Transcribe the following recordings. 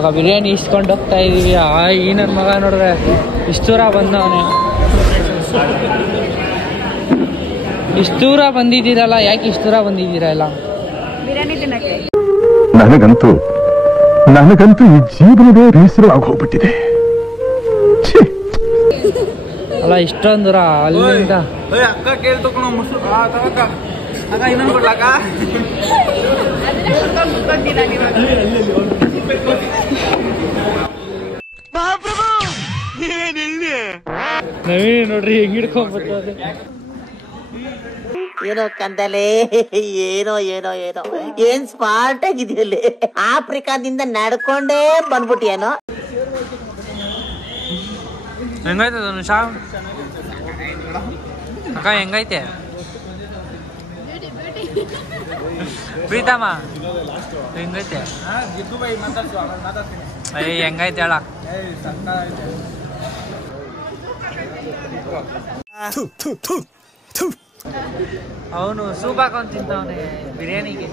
ಇವಾಗ ಬಿರಿಯಾನಿ ಇಸ್ಕೊಂಡು ಹೋಗ್ತಾ ಇದೀವಿ. ಈ ನನ್ನ ಮಗ ನೋಡ್ರೆ ಇಷ್ಟು ದೂರ ಬಂದವನೇ. ಇಷ್ಟು ದೂರ ಬಂದಿದ್ದೀರಲ್ಲ, ಯಾಕೆ ಇಷ್ಟು ದೂರ ಬಂದಿದ್ದೀರಲ್ಲ? ಬಿರಿಯಾನಿ ತಿನ್ನಕ್ಕೆ. ನನಗಂತೂ ಈ ಜೀವನವೇ ಬೇಸರವಾಗಿ ಹೋಗ್ಬಿಟ್ಟಿದೆ. ಅಲ್ಲ ಇಷ್ಟೊಂದು ದೂರ ಅಲ್ಲಿಂದ. ಅಕ್ಕ ಕೇಳ್ತಕೊಂಡು ಇನ್ನೊಂದು ಕೊಡ್ಲಾಕ ನವೀನ್ ನೋಡ್ರಿ ಹೆಂಗ್ ಹಿಡ್ಕೊಂಡ್ಬರ್ತದೆ. ಏನೋ ಕಂದಲೆ, ಏನೋ ಏನೋ ಏನೋ ಏನ್ ಸ್ಮಾರ್ಟ್ ಆಗಿದೆಯಲ್ಲಿ. ಆಫ್ರಿಕಾದಿಂದ ನಡ್ಕೊಂಡೇ ಬಂದ್ಬಿಟ್ಟಿಯೇನೋ. ಹೆಂಗೈತೆ ಧನುಷಾ? ಅಕ್ಕ ಹೆಂಗೈತೆ? ಪ್ರೀತಮ್ಮ ಹೆಂಗೈತೆ? ಹೆಂಗೈತೆ ಹೇಳ. ಅವನು ಸೂಪ್ ಹಾಕೊಂಡ್ ತಿಂತವನೆ ಬಿರಿಯಾನಿಗೆ.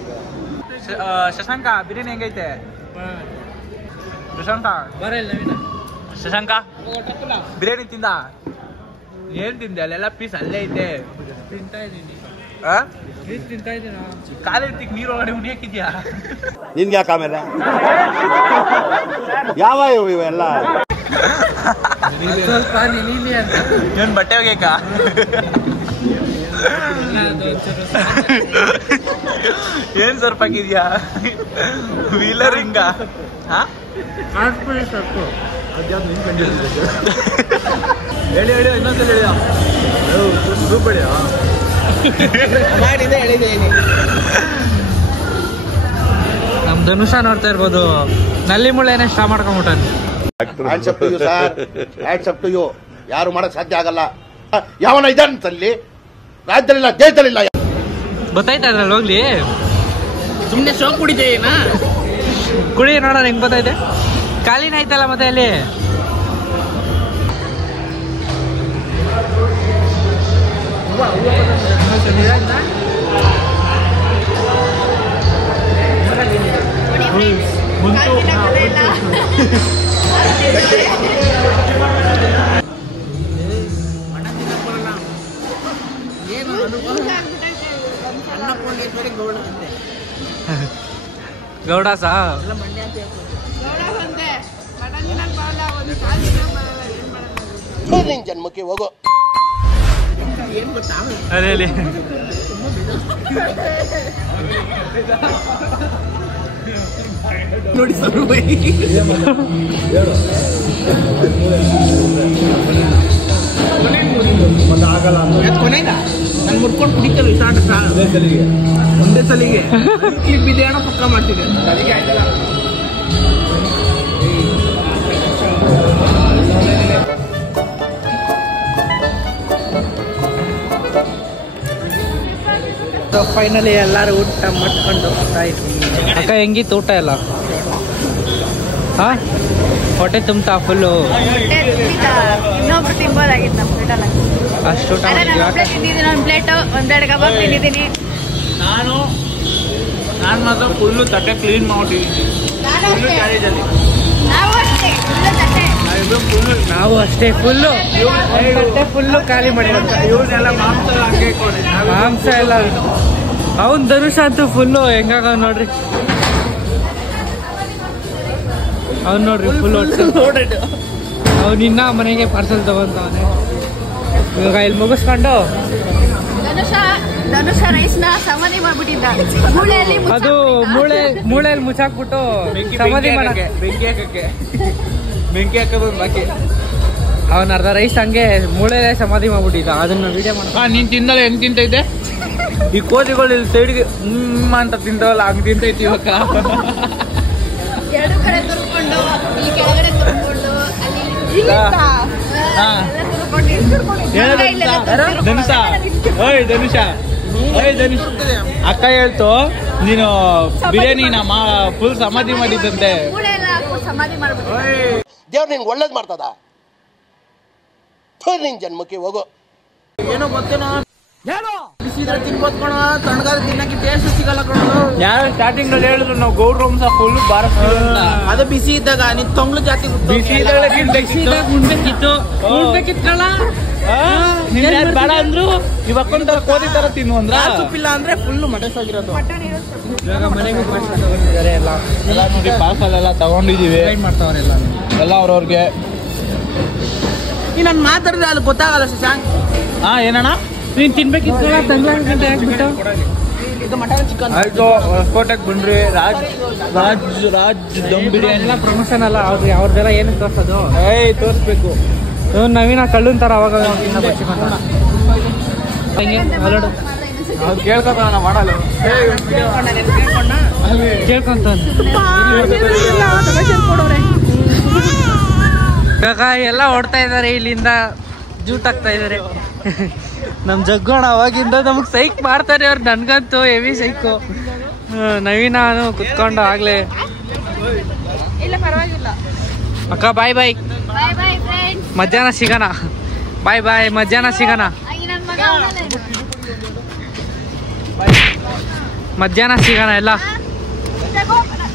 ಶಶಾಂಕ ಬಿರಿಯಾನಿ ಹೆಂಗೈತೆ? ಶಶಾಂಕ ಬರಲ್ಲ ನವೀನ. ಶಶಾಂಕ ಬಿರಿಯಾನಿ ತಿಂದ? ಏನ್ ತಿಂದೆ? ಅಲ್ಲೆಲ್ಲ ಪೀಸ್ ಅಲ್ಲೇ ಐತೆ. ತಿಂತಾ ಇದೀನಿ, ತಿಂತಾ ಇದೀನ. ಕಾಲಿರ್ತಿಕ್ ನೀರು ಒಳಗಡೆ ಉಣಿಯಕ್ಕಿದ್ಯಾ? ನಿನ್ಗೆ ಯಾಕೆ ಆಮೇಲೆ ಯಾವ ಇವೆಲ್ಲ ಸ್ವಲ್ಪ ನಿಲ್ಲಿ ಅಂತ. ಏನ್ ಬಟ್ಟೆ ಹೋಗ್ಯಾಕ? ಏನ್ ಸ್ವಲ್ಪ ಹಾಕಿದ್ಯಾ? ವೀಲರ್ ಹಿಂಗ ಹೇಳಿ ಹೇಳಿ ಇನ್ನೊಂದ್ಸಲ ಹೇಳಿದ ನಮ್ ಧನುಷ ನೋಡ್ತಾ ಇರ್ಬೋದು, ನಲ್ಲಿ ಮುಳ್ಳೆನೆ ಇಷ್ಟ ಮಾಡ್ಕೊಂಡ್ಬಿಟ್ಟಾನೆ. ಯಾರು ಮಾಡಕ್ ಸಾಧ್ಯ ಆಗಲ್ಲ. ಯಾವನ ಇದಂತಲ್ಲಿ ರಾಜ್ಯದಲ್ಲಿಲ್ಲ, ದೇಶದಲ್ಲಿಲ್ಲ. ಗೊತ್ತಾಯ್ತಾ ಅದ್ರಲ್ಲಿ ಹೋಗ್ಲಿ ಸುಮ್ನೆ ಶೋಕ್ ಕುಡಿದೇನಾ? ಕುಡಿ ನೋಡೋಣ ಹೆಂಗ್ ಗೊತ್ತೈತೆ. ಖಾಲಿನ ಐತಲ್ಲ ಮತ್ತೆ ಅಲ್ಲಿ. ಗೌಡ ಸಾ ಜನ್ಮಕ್ಕೆ ಹೋಗೋ. ಅದೇ ನೋಡಿ ಸರ್ ಕೊನೆಗ ನಾನು ಮುರ್ಕೊಂಡು ಕುಡಿತೇವೆ ಒಂದೇ ಸಲಿಗೆ ಬಿದ್ದೆ ಏನೋ ಪಕ್ಕ ಮಾಡ್ತಿದ್ದೆ. ಫೈನಲಿ ಎಲ್ಲಾರು ಊಟ ಮಾಡ್ಕೊಂಡು ಹೋಗ್ತಾ ಇದ್ವಿ. ಅಕ್ಕ ಹೆಂಗಿತ್ತು ಊಟ ಎಲ್ಲ? ಹಾ, ಹೊಟ್ಟೆ ತುಂಬ್ತಾ ಫುಲ್ಲು? ಇನ್ನೊಬ್ರು ತಿನ್ಬೋದಾಗಿತ್ತು ನಮ್ಮ ಪ್ಲೇಟಲ್ಲ. ಅಷ್ಟು ಊಟ ತಿಂದಿದ್ದೀನಿ, ಒಂದು ಪ್ಲೇಟು ಒಂದೆರಡು ಕಬಾಬ್ ತಿಂದಿದ್ದೀನಿ. ನಾನು ಮಾತ್ರ ಫುಲ್ಲು ತಟ್ಟೆ ಕ್ಲೀನ್ ಮಾಡ್ಬಿಟ್ಟಿದ್ದೀನಿ. ನಾವು ಅಷ್ಟೇ ಫುಲ್ಲು ಫುಲ್ಲು ಖಾಲಿ ಮಾಡಿರೋದು. ಇವನ್ನೆಲ್ಲ ಮಾಂಸ ಎಲ್ಲ. ಅವನ್ ಧನುಷ ಅಂತೂ ಫುಲ್ಲು ಹೆಂಗಾಗ ನೋಡ್ರಿ. ಅವ್ನು ನೋಡ್ರಿ ಫುಲ್ ಅವ್ನು ಇನ್ನ ಮನೆಗೆ ಪಾರ್ಸಲ್ ತಗೊಂತವನೆ. ಇವಾಗ ಇಲ್ಲಿ ಮುಗಿಸ್ಕೊಂಡು ಧನುಷ ರೈಸ್ನ ಸಮಾಧಿ ಮಾಡ್ಬಿಟ್ಟಿದ್ದ. ಅದು ಮೂಳೆಯಲ್ಲಿ ಮುಚ್ಚಾಕ್ಬಿಟ್ಟು ಸಮಾಧಿ ಮಾಡಕ್ಕೆ ಬೆಂಕಿ ಹಾಕೋದು ಬಾಕಿ. ಅವನ ಅರ್ಧ ರೈಸ್ ಹಂಗೆ ಮೂಳೆಲೆ ಸಮಾಧಿ ಮಾಡ್ಬಿಟ್ಟಿದ್ದ. ಅದನ್ನ ವಿಡಿಯೋ ಮಾಡ. ನೀನ್ ತಿನ್ನಲ್ಲ ಹೆಂಗ್ ತಿಂತೈತೆ? ಈ ಕೋತಿಗಳು ಇಲ್ಲಿ ಸೈಡ್ಗೆ ಅಂತ ತಿಂತಾವಲ್ಲ ಹಂಗ್ ತಿಂತೈತಿ ಇವಾಗ. ಎರಡು ಕಡೆ ತುರ್ಕೊಂಡು ಇಲ್ಲಿ ಕೆಳಗಡೆ ತುರ್ಕೊಂಡು ಧನುಷ ಓಯ್ ಧನುಷ ಅಕ್ಕ ಹೇಳ್ತು ನೀನು ಬಿರಿಯಾನಿನ ಫುಲ್ ಸಮಾಧಿ ಮಾಡಿದ್ದಂತೆ. ಸಮಾಧಿ ಮಾಡ್ಬಿಟ್ಟು ದೇವ್ರು ನಿಂಗೆ ಒಳ್ಳೇದ್ ಮಾಡ್ತದ. ನಿನ್ ಜನ್ಮಕ್ಕೆ ಹೋಗೋ. ಏನೋ ಗೊತ್ತೇನೋ ಹಸಿದ್ರೆ ತಿನ್ಬೋದು ಕಣ, ತಣ್ಣಗಾರ ತಿನ್ನಕ್ಕೆ ಟೇಸ್ಟ್ ಸಿಗಲ್ಲ ಕಣ. ಯಾರು ಸ್ಟಾರ್ಟಿಂಗ್ ನಲ್ಲಿ ಹೇಳಿದ್ರು ನಾವು ಗೌಡ್ರ ವಂಶ ಫುಲ್ ಬಾರಿಸ್ತೀವಿ ಅಂತ. ಅದು ಬಿಸಿ ಇದ್ದಾಗ ನೀನ್ ತೊಂಗ್ಳು ಜಾತಿ ಬಿಸಿ ಉಣ್ಬೇಕಿತ್ತು ಬೇಡ ಅಂದ್ರು ಇವಕ್ಕೊಂದ್ ಕೋದಿ ತರ ತಿನ್ನು ಅಂದ್ರ ತುಪ್ಪಿಲ್ಲ ಅಂದ್ರೆ ಫುಲ್ ಮಟಸಾಗಿರೋದು. ಮನೆಗೂ ತಗೊಂಡಿದ್ದಾರೆ ಎಲ್ಲ ನೋಡಿ ಪಾರ್ಸಲ್ ತಗೊಂಡಿದೀವಿ ಎಲ್ಲ ಅವ್ರವ್ರಿಗೆ. ನಾನು ಮಾತಾಡಿದ್ರೆ ಅಲ್ಲಿ ಗೊತ್ತಾಗಲ್ಲ ಶಶಾಂಕ್. ಏನಣ್ಣ ನೀನ್ ತಿನ್ಬೇಕಿತ್ತು ತಂಗ್ಳಂತ ಹಾಕ್ಬಿಟ್ಟು ಇದು ಮಟನ್ ಚಿಕನ್ ಆಯ್ತು. ಹೊಸಕೋಟೆಗೆ ಬಂದ್ರಿ ರಾಜ್ ದಮ್ ಬಿರಿಯಾನಿ ಎಲ್ಲ ಪ್ರಮೋಷನ್ ಅಲ್ಲ ಅವ್ರದ್ದೆಲ್ಲ ಏನು ತೋರ್ಸೋದು ತೋರಿಸ್ಬೇಕು. ನವೀನ ಕಳ್ಳನ್ ತರ ಅವಾಗ ಕೇಳ್ಕೊತಾನ ಮಾಡಲ್ಲ ಕೇಳ್ಕೊಂತ ಇವಾಗ ಎಲ್ಲ ಓಡ್ತಾ ಇದಾರೆ, ಇಲ್ಲಿಂದ ಜೂಟ್ ಆಗ್ತಾ ಇದಾರೆ. ನಮ್ ಜಗ್ಗೋಣ ಅವಾಗಿಂದ ನಮಗ್ ಸೈಕ್ ಮಾಡ್ತಾರೆ ಅವ್ರು. ನನ್ಗಂತೂ ಹೆವಿ ಸೈಕು. ನವೀನ ಕುತ್ಕೊಂಡು ಆಗ್ಲೇ ಇಲ್ಲ ಪರವಾಗಿಲ್ಲ. ಅಕ್ಕ ಬಾಯ್ ಬಾಯ್, ಮಧ್ಯಾಹ್ನ ಸಿಗೋಣ. ಬಾಯ್ ಬಾಯ್, ಮಧ್ಯಾಹ್ನ ಸಿಗೋಣ. ಮಧ್ಯಾಹ್ನ ಸಿಗೋಣ ಎಲ್ಲ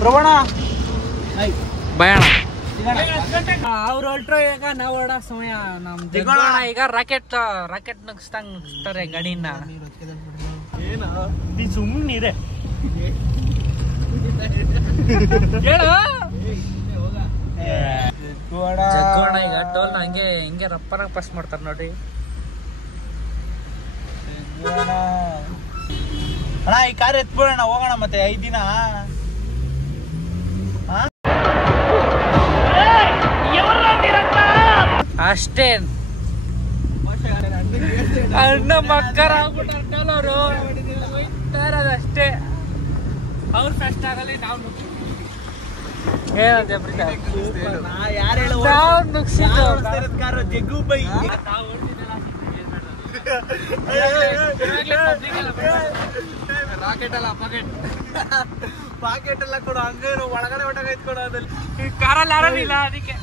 ಪ್ರವಣ ಬಯೋಣ. ಅವ್ರು ಹೊಲ್ಟ್ರು, ಈಗ ನಾವು ಹೊರಡೋ ಸಮಯ. ನಮ್ ಜಗ್ಗೋಣ ಈಗ ರಾಕೆಟ್ ನುಗ್ಸ್ತಾರೆ ಗಾಡಿನ. ಸುಮ್ಮನಿದೆ ಜಗ್ಗೋಣ ಈಗ ಟೋಲ್ನ ಹಿಂಗೆ ರಪ್ಪನಾಗ ಪಾಸ್ ಮಾಡ್ತಾರೆ ನೋಡ್ರಿ. ಅಣ್ಣ ಈ ಕಾರ್ ಎತ್ಬಿಡೋಣ, ಹೋಗೋಣ ಮತ್ತೆ 5 ದಿನ. ಅಷ್ಟೇ ಅಣ್ಣ ಮಕ್ಕರ ಆಗ್ಬಿಟ್ಟವ್ರು ಅಷ್ಟೇ. ಅವ್ರು ಫಸ್ಟ್ ಆಗಲಿ ನಾವು ಏನಂತೆ ಜಗ್ಗು ಬೈ ಪಾಕೆಟ್ ಎಲ್ಲ ಕೊಡು, ಹಂಗ ಒಳಗಡೆ ಒಳಗ ಇಟ್ಕೊಡು. ಅದಲ್ಲಿ ಕಾರಲ್ಲಿ ಆರಲಿಲ್ಲ ಅದಕ್ಕೆ.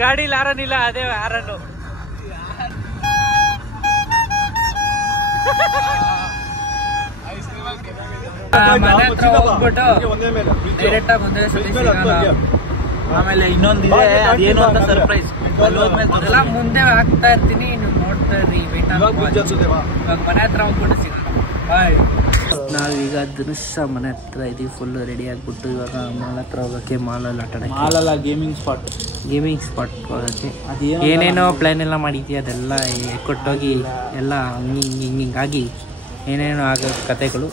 ಗಾಡಿ ಆರನಿಲ್ಲ, ಅದೇ ಆರನ್ನು. ಡೈರೆಕ್ಟ್ ಆಗಿ ಒಂದೇ ಸತಿ ಆಮೇಲೆ ಇನ್ನೊಂದಿದೆ, ಅದೇನು ಅಂತ ಸರ್ಪ್ರೈಸ್. ಎಲ್ಲ ಮುಂದೆ ಹಾಕ್ತಾ ಇರ್ತೀನಿ, ನೀವು ನೋಡ್ತಾ ಇರ್ರಿ. ಮನೆ ಹತ್ರ ಹೋಗ್ಬಿಟ್ಟು ಸಿಗೋಣ. ಬಾಯ್. ನಾವೀಗ ಧನುಷ ಮನೆ ಹತ್ರ ಇದೀವಿ, ಫುಲ್ ರೆಡಿ ಆಗ್ಬಿಟ್ಟು ಇವಾಗ ಮಾಲ್ ಹತ್ರ ಹೋಗೋಕ್ಕೆ. ಮಾಲಲ್ಲಿ ಆಟ ಆಡೋಕ್ಕೆ, ಮಾಲಲ್ಲ ಗೇಮಿಂಗ್ ಸ್ಪಾಟ್ ಹೋಗೋಕ್ಕೆ. ಏನೇನೋ ಪ್ಲ್ಯಾನ್ ಎಲ್ಲ ಮಾಡಿದ್ವಿ, ಅದೆಲ್ಲ ಕೊಟ್ಟೋಗಿ ಎಲ್ಲ ಹಿಂಗಾಗಿ ಏನೇನೋ ಆಗೋ ಕತೆಗಳು.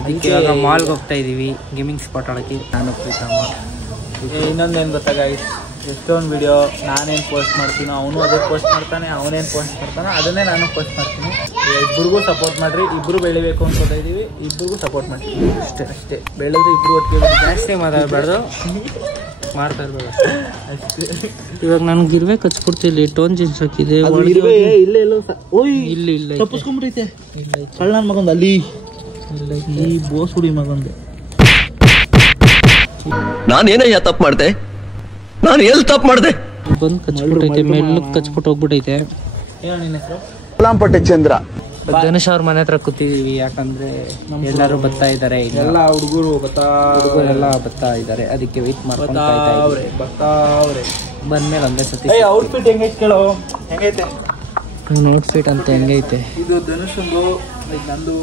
ಅದಕ್ಕೆ ಇವಾಗ ಮಾಲ್ಗೆ ಹೋಗ್ತಾ ಇದ್ದೀವಿ, ಗೇಮಿಂಗ್ ಸ್ಪಾಟ್ ಆಡೋಕ್ಕೆ. ನಾನು ಪ್ರೀತಮ್ಮ. ಇನ್ನೊಂದೇನು ಗೊತ್ತಾಗಾಯ್ತು, ಎಷ್ಟೊಂದು ವಿಡಿಯೋ ನಾನೇನು ಪೋಸ್ಟ್ ಮಾಡ್ತೀನೋ ಅವನು ಅದೇ ಪೋಸ್ಟ್ ಮಾಡ್ತಾನೆ, ಅವನೇನು ಪೋಸ್ಟ್ ಮಾಡ್ತಾನೋ ಅದನ್ನೇ ನಾನು ಪೋಸ್ಟ್ ಮಾಡ್ತೀನಿ. ಇಬ್ಬರಿಗೂ ಸಪೋರ್ಟ್ ಮಾಡಿರಿ, ಇಬ್ಬರು ಬೆಳಿಬೇಕು ಅನ್ಕೋತಾ ಇದ್ದೀವಿ, ಇಬ್ಬರಿಗೂ ಸಪೋರ್ಟ್ ಮಾಡ್ತೀವಿ. ಅಷ್ಟೇ ಬೆಳೆದ್ರೆ ಇಬ್ಬರು ಒಟ್ಟಿಗೆ. ಜಾಸ್ತಿ ಮಾತಾಡಬಾರ್ದು, ಮಾಡ್ತಾ ಇರ್ಬೋದು ಅಷ್ಟೇ. ಇವಾಗ ನನಗೆ ಇರ್ಬೇಕು ಹಚ್ಬಿಡ್ತಿಲ್ಲ. ಟೋನ್ ಜೀನ್ಸ್ ಹಾಕಿದೆ, ಇಲ್ಲಿ ತಪ್ಪಿಸ್ಕೊಂಡ್ಬಿಟ್ಟೈತೆ. ಕಳ್ಳನ ಮಗಂದು ಅಲ್ಲಿ ಈ ಬೋಸ್ ಹುಡಿ ಮಗಂದು. ನಾನೇನಯ್ಯ ತಪ್ಪು ಮಾಡ್ದೆ, ನಾನು ಎಲ್ಲಿ ತಪ್ಪು ಮಾಡ್ದೆ? ಬಂದು ಕಚ್ಬಿಟ್ಟೈತೆ, ಮೆಲ್ಲಕ್ಕೆ ಕಚ್ಬಿಟ್ಟು ಹೋಗ್ಬಿಟ್ಟೈತೆ. ಏನೋ ನಿನ್ನ ಹೆಸರು? ಲಾಂಪಟ್ಟೆ ಚಂದ್ರ. ಧನುಷ್ ಅವ್ರ ಮನೆ ಹತ್ರ ಕೂತಿದೀವಿ, ಯಾಕಂದ್ರೆ ಎಲ್ಲರೂ ಬರ್ತಾ ಇದಾರೆ. ಎಲ್ಲ ಹುಡುಗರೆಲ್ಲ ಬರ್ತಾ ಇದಾರೆ, ಅದಕ್ಕೆ ವೇಟ್ ಮಾಡ್ಕೊಂತ ಇದ್ದಾರೆ. ಬಂದ್ಮೇಲೆ ಒಂದೇ ಸತಿ ಔಟ್ಫಿಟ್ ಹೆಂಗೈತೆ ಕೇಳೋ, ಹೆಂಗೈತೆ ಔಟ್ಫಿಟ್ ಅಂತ ಹೆಂಗೈತೆ. ಇದು ಧನುಷಂದು, ನಂದು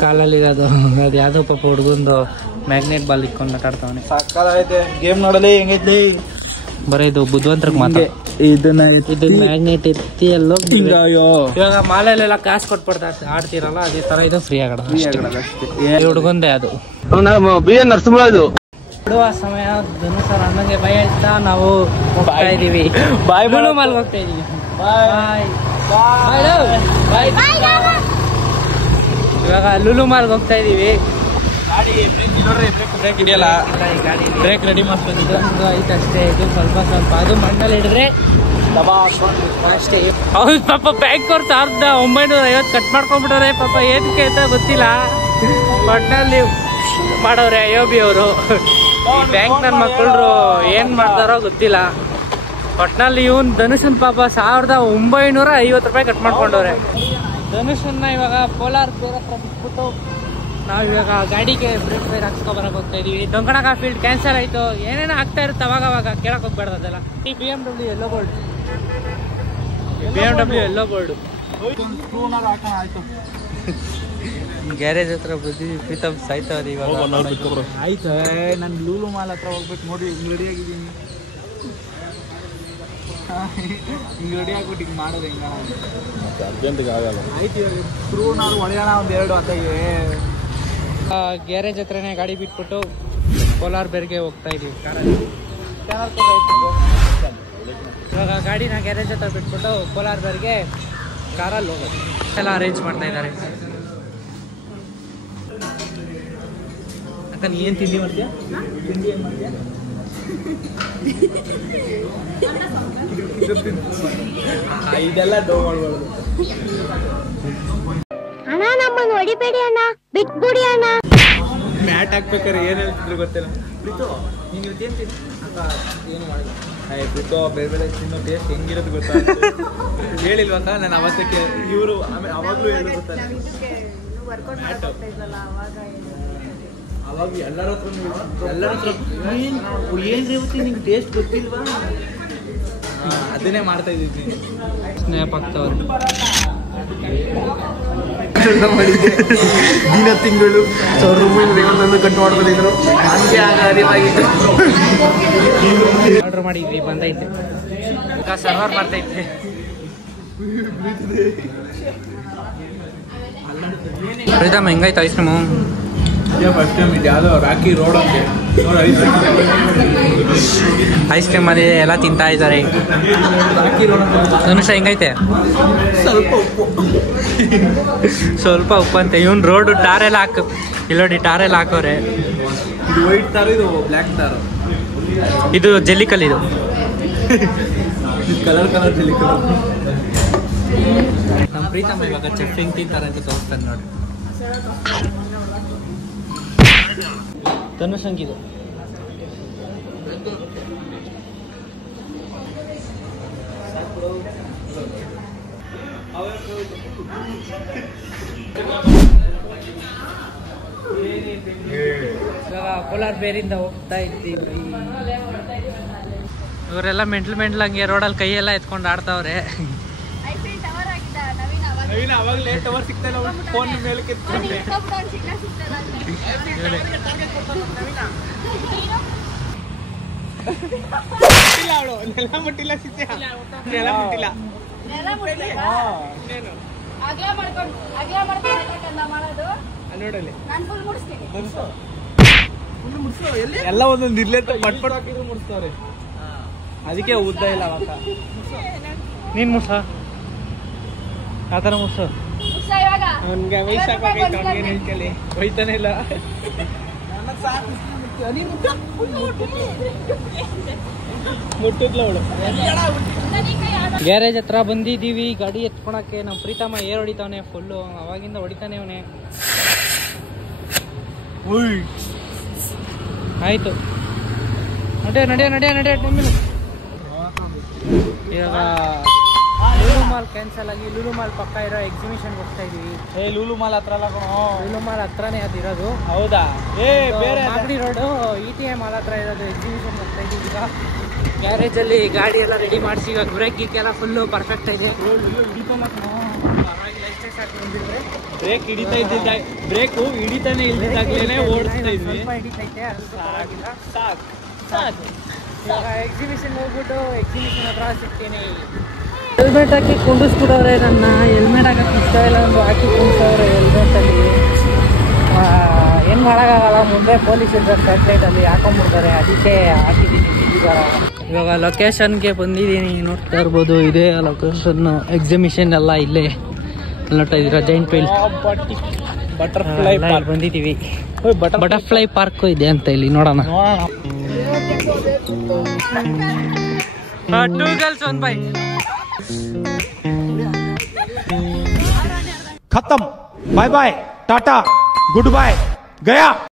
ಕಾಲಲ್ಲಿ ಇರೋದು ಅದು ಯಾವ್ದೋ ಪಾಪ ಹುಡುಗಂದು ಮ್ಯಾಗ್ನೆಟ್ ಬಾಲ್ ಇಟ್ಕೊಂಡು ಆಟಾಡ್ತಾವನೆ. ಸಾಕಾಗೈತೆ ಗೇಮ್ ನೋಡಲಿ. ಹೆಂಗೈತೆ ಬರೀ ಇದು ಬುದ್ಧಿವಂತರಿಗೆ ಮಾತ್ರ. ಇದು ಮ್ಯಾಗ್ನೆಟ್ ಎತ್ತಿ ಎಲ್ಲೋ ಇವಾಗ ಮಾಲಲ್ಲೆಲ್ಲ ಕಾಸು ಕೊಟ್ಬಿಡ್ತಾ ಆಡ್ತಿರಲ್ಲ, ಅದೇ ತರ ಇದು ಫ್ರೀ ಆಗೋದು. ಹುಡುಗಂದೆ ಅದು ಬಿಡುವ ಸಮಯ. ಧನುಷ್ ಅವ್ರ ಅಣ್ಣಂಗೆ ಭಯ ಇರ್ತಾ ನಾವು ಹೋಗ್ತಾ ಇದೀವಿ. ಬಾಯ್ ಬಾಯ್ ಮಾಲ್ ಹೋಗ್ತಾ ಇದೀವಿ. ಇವಾಗ ಲುಲು ಮಾಲ್ಗೆ ಹೋಗ್ತಾ ಇದೀವಿ. ಬ್ರೇಕ್ ಹಿಡಿಯಲ್ಲ, ಬ್ರೇಕ್ ರೆಡಿ ಮಾಡ್ಕೊಂಡು ಐತೆ ಅಷ್ಟೇ. ಇದು ಸ್ವಲ್ಪ ಅದು ಮಣ್ಣಲ್ಲಿ ಹಿಡಿದ್ರೆ ಅಷ್ಟೇ. ಅವ್ರು ಪಾಪ ಬ್ಯಾಂಕ್ ಅವ್ರು 1950 ಕಟ್ ಮಾಡ್ಕೊಂಡ್ಬಿಟ್ಟವ್ರೆ ಪಾಪ, ಏನಕ್ಕೆ ಅಂತ ಗೊತ್ತಿಲ್ಲ. ಒಟ್ನಲ್ಲಿ ಮಾಡವ್ರೆ ಅಯೋಬಿ ಅವರು. ಬ್ಯಾಂಕ್ ನನ್ನ ಮಕ್ಕಳು ಏನ್ ಮಾಡ್ತಾರೋ ಗೊತ್ತಿಲ್ಲ. ಒಟ್ನಲ್ಲಿ ಇವನ್ ಧನುಷನ್ ಪಾಪ 1950 ರೂಪಾಯಿ ಕಟ್ ಮಾಡ್ಕೊಂಡವ್ರೆ. ಧನುಷನ್ನ ಇವಾಗ ಪೋಲಾರ್ ಬೇರೆ ಹತ್ರ ಬಿಟ್ಬಿಟ್ಟು ನಾವು ಇವಾಗ ಗಾಡಿಗೆ ಬ್ರೇಕ್ ಬೇರೆ ಹಾಕ್ಸ್ಕೊಬರಕ್ಕೆ ಹೋಗ್ತಾ ಇದೀವಿ. ಡೊಂಕಣಕ ಫೀಲ್ಡ್ ಕ್ಯಾನ್ಸಲ್ ಆಯ್ತು, ಏನೇನೋ ಆಗ್ತಾ ಇರುತ್ತೆ ಅವಾಗ ಕೇಳಕ್ ಹೋಗ್ಬಾರ್ದು ಅದೆಲ್ಲ. ಈ BMW ಎಲ್ಲೋ ಬೋರ್ಡ್, BMW ಎಲ್ಲೋ ಬೋರ್ಡು ಗ್ಯಾರೇಜ್ ಹತ್ರ ಬಂದಿವಿ. ಪ್ರೀತಮ್ ಸಾಯ್ತವ್ರಿ ಇವಾಗ. ಆಯ್ತು, ನಾನು ಲೂಲು ಮಾಲ್ ಹತ್ರ ಹೋಗ್ಬೇಕು ನೋಡಿ. ಹಿಂಗೆ ರೆಡಿ ಆಗಿದ್ದೀನಿ, ಹಿಂಗೆ ರೆಡಿ ಆಗ್ಬಿಟ್ಟು ಹಿಂಗೆ ಮಾಡೋದು ಹೆಂಗ ಅರ್ಜೆಂಟಿಗೆ ಆಗಲ್ಲ. ಆಯ್ತು, ಇವಾಗ ಸ್ಕ್ರೂನಾರು ಹೊಡೆಯೋಣ ಒಂದೆರಡು ಅತ್ತಾಗೆ. ಗ್ಯಾರೇಜ್ ಹತ್ರನೇ ಗಾಡಿ ಬಿಟ್ಬಿಟ್ಟು ಕೋಲಾರ್ ಬೇರ್ಗೆ ಹೋಗ್ತಾ ಇದೀವಿ. ಇವಾಗ ಗಾಡಿನ ಗ್ಯಾರೇಜ್ ಹತ್ರ ಬಿಟ್ಬಿಟ್ಟು ಕೋಲಾರ್ ಬೇರ್ಗೆ ಕಾರಲ್ಲಿ ಹೋಗೋದು ಎಲ್ಲ ಅರೇಂಜ್ ಮಾಡ್ತಾ ಇದ್ದಾರೆ. ಅಕ್ಕ ನೀ ಏನು ತಿಂಡಿ ಮಾಡ್ತೀಯಾ? ತಿಂಡಿ ಏನು ಮಾಡ್ತೀಯಾ? ಇದೆಲ್ಲ ಡೋ ಮಾಡ್ಬಾರ್ದು. ಅಣ್ಣ ನಮ್ಮನ್ನು ಹೊಡಿಬೇಡಿ ಅಣ್ಣ, ಬಿಟ್ಬಿಡಿ ಅಣ್ಣ. ಮ್ಯಾಟ್ ಹಾಕ್ಬೇಕಾರೆ ಏನು ಹೇಳ್ತಿದ್ರು ಗೊತ್ತಿಲ್ಲ. ಪ್ರೀತು ನೀನು ಇವತ್ತೇನು ತಿಂದು ಅಕ್ಕ ಏನು ಮಾಡಿಲ್ಲ. ಪ್ರೀತು ಬೇರೆ ಬೇರೆ ತಿನ್ನೋ ಟೇಸ್ಟ್ ಹೆಂಗಿರೋದು ಗೊತ್ತಾ ಹೇಳಿಲ್ವಕ್ಕ. ನಾನು ಅವತ್ತಕ್ಕೆ ಇವರು ಆಮೇಲೆ ಅವಾಗಲೂ ಹೇಳಿ ಗೊತ್ತಲ್ಲ, ಅವಾಗ ಎಲ್ಲರ ಹತ್ರ ಏನ್ರಿ ಇವತ್ತು ನಿಂಗೆ ಟೇಸ್ಟ್ ಗೊತ್ತಿಲ್ವಾ? ಅದನ್ನೇ ಮಾಡ್ತಾ ಇದ್ದೀವಿ. ಸ್ನೇಪ್ ಆಗ್ತವ್ರು. ಕೆಲಸ ಮಾಡಿದ್ದೆ ದಿನ ತಿಂಗಳು 1000 ರೂಪಾಯಿ ಕಟ್ ಮಾಡ್ಕೊಂಡಿದ್ರು. ನನಗೆ ಆಗ ಅರಿವಾಗಿತ್ತು. ಆರ್ಡರ್ ಮಾಡಿದ್ವಿ, ಬಂದೈತೆ. ಈಗ ಸರ್ವರ್ ಬರ್ತೈತೆ. ಪ್ರೀತಮ್ ಹೆಂಗಾಯ್ತು ಐಸ್ ಕ್ರೀಮು? ಫಸ್ಟ್ ಟೈಮ್ ಇದು ಯಾವುದೋ ರಾಕಿ ರೋಡ್ ಅಂತೆ ಐಸ್ ಕ್ರೀಮ್ ಅಲ್ಲಿ ಎಲ್ಲ ತಿಂತಾ ಇದ್ದಾರೆ. ರಾಕಿ ರೋಡ್ ಧನುಷ ಹೆಂಗೈತೆ? ಸ್ವಲ್ಪ ಉಪ್ಪು ಅಂತೆ. ಇವನ್ ರೋಡ್ ಟಾರೆಲ್ಲ ಇಲ್ಲೋಡಿ ಟಾರೆಲ್ಲ ಹಾಕೋರೆ. ಇದು ವೈಟ್ ತಾರು, ಇದು ಬ್ಲ್ಯಾಕ್ ತಾರು, ಇದು ಜೆಲ್ಲಿಕಲ್. ಇದು ಕಲರ್ ಜೆಲ್ಲಿಕಲ್. ನಮ್ಮ ಪ್ರೀತಮ್ಮ ಇವಾಗ ಚೆಫ್ ಹೆಂಗ್ ತಿಂತಾರೆ ಅಂತ ತೋರಿಸ್ತಾನೆ ನೋಡಿ. ಧನುಷ್ ಹಂಗಿದು. ಇವಾಗ ಕೋಲಾರ್ ಬೇರಿಂದ ಹೋಗ್ತಾ ಇದ್ದೀವಿ. ಇವರೆಲ್ಲ ಮೆಂಟ್ಲ್ ಹಂಗೆ ರೋಡಲ್ಲಿ ಕೈಯೆಲ್ಲ ಎತ್ಕೊಂಡು ಆಡ್ತಾವ್ರೆ. ನವೀನ ಅವಾಗ ಲೇಟ್ ಅವರ್ ಸಿಗ್ತಾ ಇಲ್ಲ, ಫೋನ್ ಮೇಲೆ ಕೆತ್ಕೊಂಡೆ. ನೆಲ ಮುಟ್ಟಿಲ್ಲ ಸಿದ್ಧ, ನೆಲ ಮುಟ್ಟಿಲ್ಲ. ನೋಡಲ್ಲಿ ಎಲ್ಲ ಒಂದೊಂದು ಇರ್ಲೇ ಪಟ್ ಪಟ್ ಹಾಕಿದ್ರು ಮುಡಿಸ್ತಾರೆ. ಅದಕ್ಕೆ ಉದ್ದ ಇಲ್ಲ ಅವಾಗ. ನೀನ್ ಮುಡ್ಸ ಆ ಥರ ಮುಡ್ಸು. ಅವನ್ಗೆ ವಯಸ್ಸಾಗಬೇಕೈತೆ, ಅವ್ನಿಗೇನು ಹೇಳ್ಕಲಿ, ಹೋಯ್ತಾನೆ ಇಲ್ಲ. ಮುಟ್ಟಿದ್ಲ ಅವಳು. ಗ್ಯಾರೇಜ್ ಹತ್ರ ಬಂದಿದ್ದೀವಿ ಗಾಡಿ ಎತ್ಕೊಳಕ್ಕೆ. ನಮ್ಮ ಪ್ರೀತಮ್ಮ ಏರ್ ಹೊಡಿತಾವನೆ ಫುಲ್ಲು, ಅವಾಗಿಂದ ಹೊಡಿತಾನೆ ಅವನೇ. ಆಯ್ತು, ನಡೆ ಟೈಮಿಲ್ಲ. ಇವಾಗ ಲೂಲು ಮಾಲ್ ಕ್ಯಾನ್ಸಲ್ ಆಗಿ ಲೂಲು ಮಾಲ್ ಪಕ್ಕ ಇರೋ ಎಕ್ಸಿಬಿಷನ್ ಹೋಗ್ತಾ ಇದೀವಿ. ಲೂಲು ಮಾಲ್ ಹತ್ರ ಅಲ್ಲ ಕಣೋ, ಲೂಲು ಮಾಲ್ ಹತ್ರನೇ ಅದಿರೋದು. ಹೌದಾ? ಬೇರೆ ಮಾಗಡಿ ರೋಡು ETA ಮಾಲ್ ಹತ್ರ ಇರೋದು ಎಕ್ಸಿಬಿಷನ್ ಹೋಗ್ತಾ ಇದೀವಿ. ಈಗ ಗ್ಯಾರೇಜಲ್ಲಿ ಗಾಡಿ ಎಲ್ಲ ರೆಡಿ ಮಾಡಿಸಿ ಇವಾಗ ಬ್ರೇಕಿಗೆಲ್ಲ ಫುಲ್ಲು ಪರ್ಫೆಕ್ಟ್ ಇದೆ. ಬ್ರೇಕ್ ಹಿಡಿತಾ ಇದ್ದಿದ್ದ, ಬ್ರೇಕು ಹಿಡಿತಾನೆ ಇಲ್ದಿದ್ದಾಗಲೇ ಓಡಿಸ್ತಾ ಇದ್ವಿ. ಸ್ವಲ್ಪ ಹಿಡಿತೈತೆ, ಅದು ಪರವಾಗಿಲ್ಲ. ಸಾಕು. ಇವಾಗ ಎಕ್ಸಿಬಿಷನ್ ಹೋಗ್ಬಿಟ್ಟು ಎಕ್ಸಿಬಿಷನ್ ಹತ್ರ ಸಿಗ್ತೀನಿ. ಹೆಲ್ಮೆಟ್ ಹಾಕಿ ಕುಂಡಿಸ್ಬಿಡವ್ರೆ ನನ್ನ. ಹೆಲ್ಮೆಟ್ ಹಾಕಕ್ಕೆ ಇಷ್ಟ ಇಲ್ಲ ಒಂದು ಹಾಕಿ ಕುಂಡಿಸವ್ರೆ ಹೆಲ್ಮೆಟಲ್ಲಿ. ಏನು ಮಾಡೋಕ್ಕಾಗಲ್ಲ, ಮುಂದೆ ಪೊಲೀಸ್ ಇರ್ತಾರೆ ಸ್ಯಾಟಲೈಟಲ್ಲಿ ಹಾಕೊಂಡ್ಬಿಡ್ತಾರೆ, ಅದಕ್ಕೆ ಹಾಕಿದ್ದೀನಿ. ಇವಾಗ ಲೊಕೇಶನ್ಗೆ ಬಂದಿದ್ದೀನಿ, ನೋಡ್ತಾ ಇರ್ಬೋದು. ಇದೇ ಲೊಕೇಶನ್, ಎಕ್ಸಿಬಿಷನ್ ಎಲ್ಲ ಇಲ್ಲೇ ನೋಡ್ತಾ ಇದ್ದೀರಾ. ಜೈಂಟ್ ವೀಲ್ ಬಟರ್ಫ್ಲೈ ಪಾರ್ಕ್ ಬಂದಿದ್ದೀವಿ. ಬಟರ್ಫ್ಲೈ ಪಾರ್ಕ್ ಇದೆ ಅಂತ ಇಲ್ಲಿ ನೋಡೋಣ. 2 girls 1 boy. खत्म, bye bye, tata, goodbye, गया।